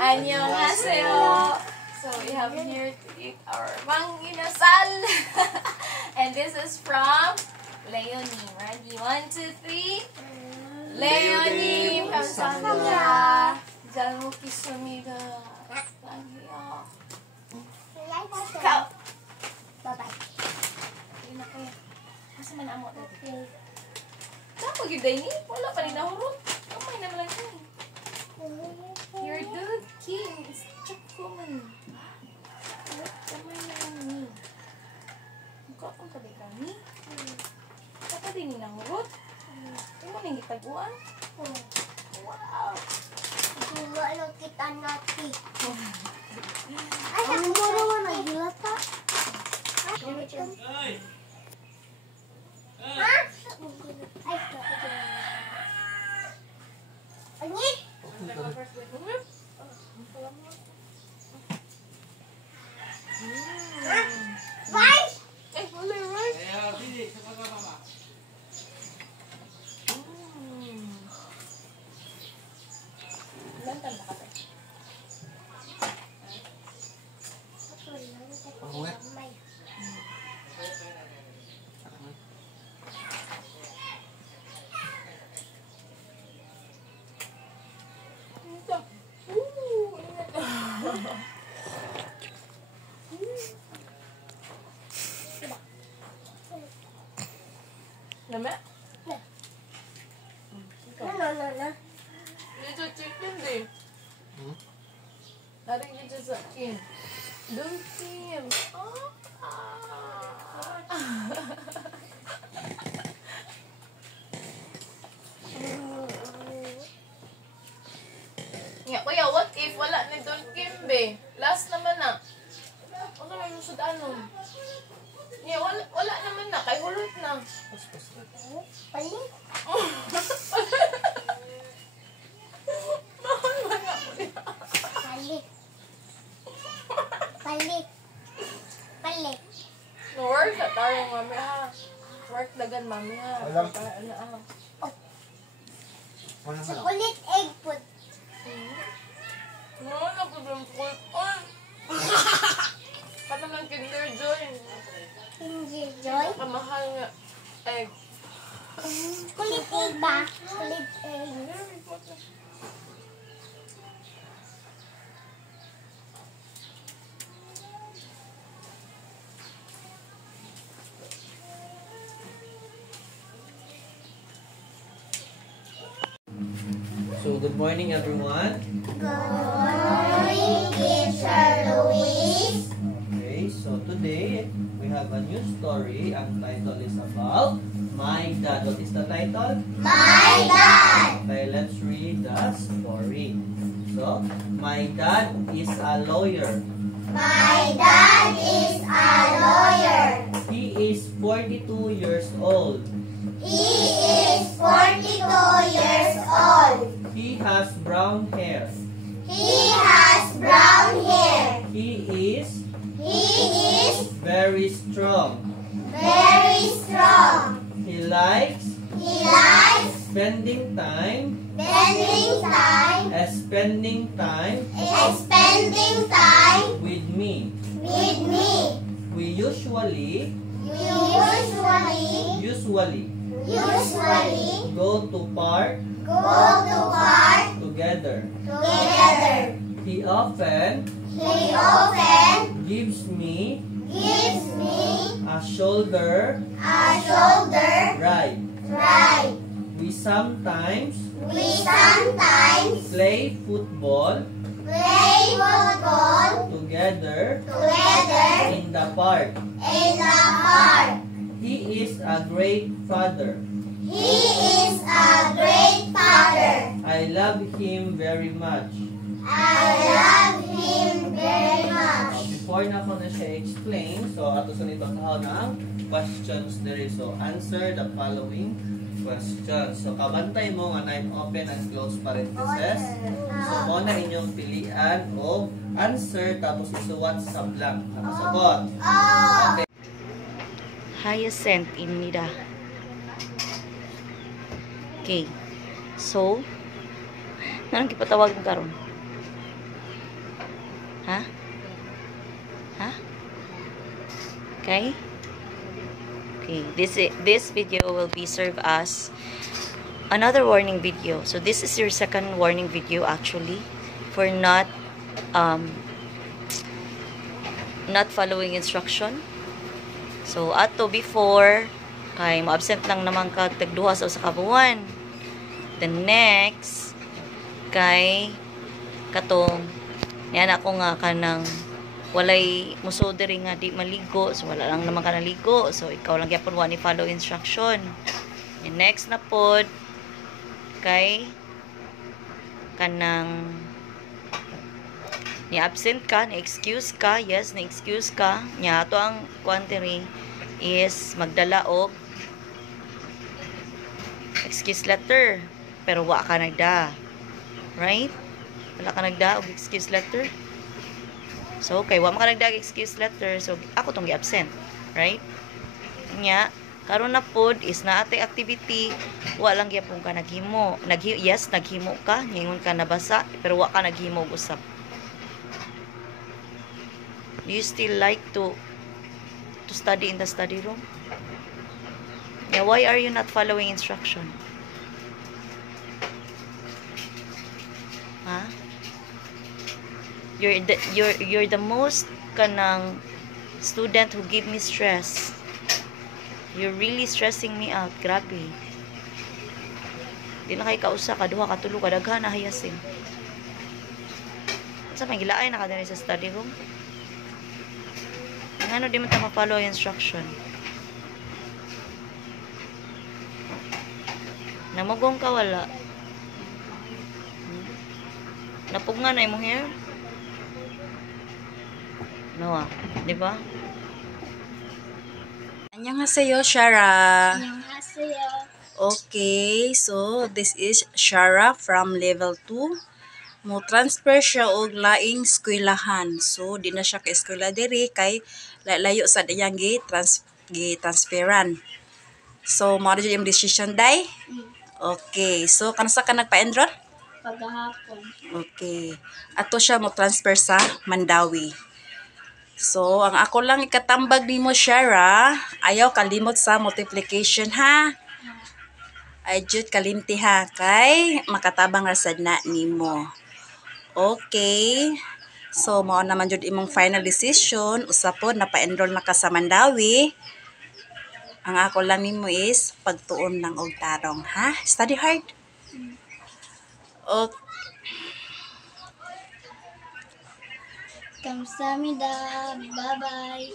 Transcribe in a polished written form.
Annyeonghaseyo. So we have here to eat our mang inasal. And this is from Leonie. Ready? 1, 2, 3. Leonie, 감사합니다. 잘 먹겠습니다. 사랑해요. Ikaw. Bye-bye. Hindi na kayo. Masa man amo dati. Saan yun day ni? Wala pa rin nahurot. Kamay naman lang yun. You're the king. It's Chocoman. Kamay naman ni. Mukha akong tabi kami. Saan din ni nahurot? Hindi mo nang gitaguan? Wow. Gila lang kita natin. Ay, ang mura mo na gila ta. Ay! Ha? Ay, Angit! Rice! Eh, wala rice. Lantan ba ka? Nama? No. Dito chicken din. Hari kita sakin. Dulcim. Ya, kuya, what if wala ni Dulcim be? Last naman na. Ano naman yung sudanon? Ya, wala naman na. Kay hulot na. Paling? Mahal ba nga mo niya? Palit. No-work na tayo, mami ha. Work dagan, mami ha. Alam. Ano ha. Chocolate egg food. No, napudong ko. Ay! Paano ng Kinder Joy? Kinder Joy? Kamahal nga. Egg. Kulit egg ba? Kulit egg. So, good morning everyone. Good morning, Teacher Louise. Okay, so today we have a new story. Ang title is about My Dad. What is the title? My dad. Okay, let's read the story. So, my dad is a lawyer. My dad is a lawyer. He is 42 years old. He is 42 years old. He has brown hair. He has brown hair. He is He is very strong. very strong. He likes He likes spending time spending time with me. with me. We usually We usually go to park go to park together. together. He often He often gives me gives me a shoulder a shoulder ride. ride. We sometimes We sometimes play football play football together together in the park. in the park. He is a great father. He is a great father. I love him very much. I love him very much. Before na ko na siya explain, so ato sa nito kahon ang questions diri. So answer the following questions. So kabantay mo nga na open and close parentheses. So mo na inyong pilian o answer tapos isuwat sa blank. Nakasagot. Okay. Hyacinth Inida. Okay. So, nanong gipatawag mo karon? Ha? Ha? Okay? Okay, this video will be served as another warning video. So this is your second warning video actually for not following instruction. So ato before kay mo-absent lang naman ka tagduha sa usa ka buwan. The next kay katong niyan ako nga kanang walay musoderi nga di maligo, so wala lang naman ka naligo, so ikaw lang gyapon wa ni follow instruction. And next na pod kay kanang ni absent ka, ni excuse ka, yes, ni excuse ka nya ato ang quantity is magdala og excuse letter pero wa ka nagda, right? Wala ka nagda og excuse letter. So, kay wa makanagdag excuse letter, so ako tong gi-absent, right? Nya, karon na pod is na atay activity, wa lang gyapon ka naghimo. Yes, naghimo ka, ngingon ka nabasa, pero wa ka naghimo og usab. Do you still like to study in the study room? Yeah, why are you not following instruction? Ha? You're the most kanang student who give me stress. You're really stressing me out. Grabe. Di na kay kausa ka duha ka tulo ka daghan na hayasin. Sa may gilaay na ka dinhi sa study room. Ngano di man ta ma-follow instruction. Namugong ka wala. Napugnga na imong hair? No, di ba? Annyeonghaseyo, Shara. 안녕하세요. Okay, so this is Shara from level 2. Mo transfer siya og laing eskwelahan. So di na siya ka eskwela diri kay layo sa diyang transferan. So mo yung decision day. Okay, so kansa ka nagpa-enroll? Paghahapon. Okay. Ato siya mo transfer sa Mandawi. So, ang ako lang ikatambag nimo Shara, ayaw kalimot sa multiplication ha. Ay jud kalimti ha kay makatabang ra sad na nimo. Okay. So, mao naman jud imong final decision, usapod napa-enroll na ka sa Mandawi. Ang ako lang nimo is pagtuon ng og tarong ha. Study hard. Okay. 감사합니다. Bye-bye.